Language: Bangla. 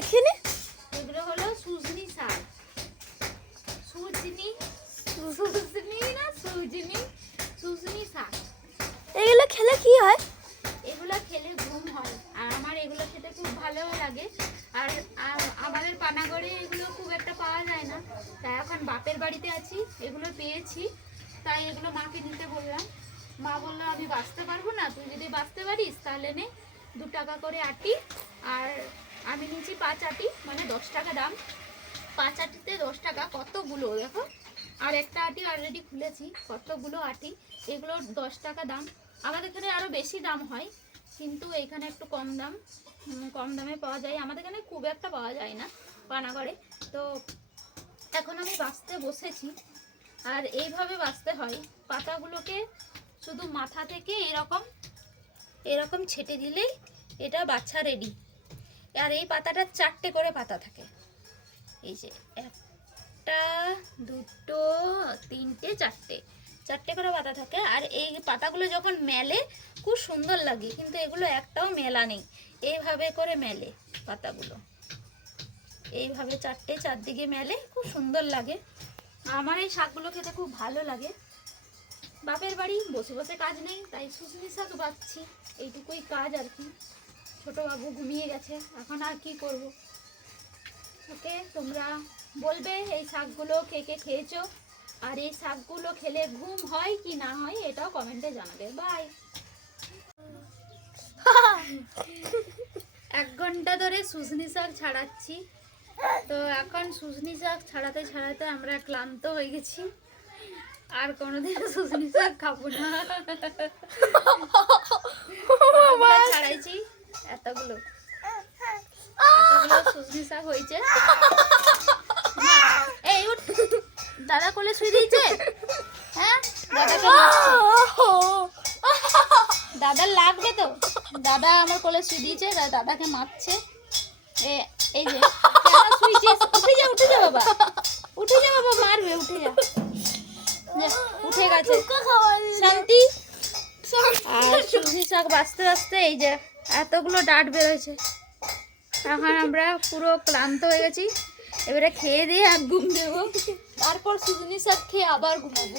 দেখিনি। এগুলো হলো সুজনি শাক। সুজনি সুজনি না সুজনি সুজনি শাক। এগুলো খেলে কি হয়? এগুলো খেলে ঘুম হয়, আর আমার এগুলো খেতে খুব ভালো লাগে। আর আমাদের পানাগড়ে এগুলো খুব একটা পাওয়া যায় না, তাই এখন বাপের বাড়িতে আছি, এগুলো পেয়েছি, তাই এগুলো মাকে নিতে বললাম। মা বললো আমি বাঁচতে পারবো না, তুই যদি বাঁচতে পারিস তাহলে নে 2 টাকা করে আটি। আর আমি নিয়েছি 5 আটি, মানে 10 টাকা দাম। 5 আটিতে 10 টাকা, কতগুলো দেখো। আর একটা আটি অলরেডি খুলেছি, কতগুলো আটি। এগুলো 10 টাকা দাম। আমাদের এখানে আরও বেশি দাম হয়, কিন্তু এখানে একটু কম দাম, কম দামে পাওয়া যায়। আমাদের এখানে খুব একটা পাওয়া যায় না পানাগড়ে। তো এখন আমি বাছতে বসেছি, আর এইভাবে বাছতে হয়। পাতাগুলোকে শুধু মাথা থেকে এরকম এরকম ছেটে দিলেই এটা বাছা রেডি। আর এই পাতাটা 4টে করে পাতা থাকে, এই যে 1টা 2টো 3টে 4টে করে পাতা থাকে। আর এই পাতাগুলো যখন মেলে খুব সুন্দর লাগে, কিন্তু এগুলো একটাও মেলা নেই। এইভাবে করে মেলে পাতাগুলো, এইভাবে 4টে চারদিকে মেলে, খুব সুন্দর লাগে। আমার এই শাকগুলো খেতে খুব ভালো লাগে। বাপের বাড়ি, বসে বসে কাজ নেই, তাই সুজনি শাক বাছছি, এইটুকুই কাজ আর কি। ছোট বাবু ঘুমিয়ে গেছে, এখন আর কি করব। ওকে, তোমরা বলবে এই শাকগুলো কে কে খেয়েছো, আর এই শাকগুলো খেলে ঘুম হয় কি না হয় এটাও কমেন্টে জানাবে। বাই। 1 ঘন্টা ধরে সুজনি শাক ছাড়াচ্ছি, তো এখন সুজনি শাক ছাড়াতে ছাড়াতে আমরা ক্লান্ত হয়ে গেছি, আর কোনোদিন সুজনি শাক খাবো না। ছাড়াইছি এতগুলো সুজনি শাক হয়েছে। এই উঠ, দাদা কোলে শুয়ে দিয়েছে। হ্যাঁ, দাদাকে মারছে। দাদার লাগবে তো, দাদা আমার কোলে শুয়ে দিয়েছে, দাদাকে মারছে। এই যে কেন শুয়েছিস? উঠে যা, উঠে যা বাবা, উঠে যা বাবা, মারবে, উঠে যা। উঠে গেছে শান্তি। আর সুজনি শাক বাঁচতে বাঁচতে এই যে এতগুলো ডাঁট বেরোয়েছে। এখন আমরা পুরো ক্লান্ত হয়ে গেছি, এবারে খেয়ে দিয়ে আর ঘুম দেবো, তারপর সুজনি শাক খেয়ে আবার ঘুমাবো।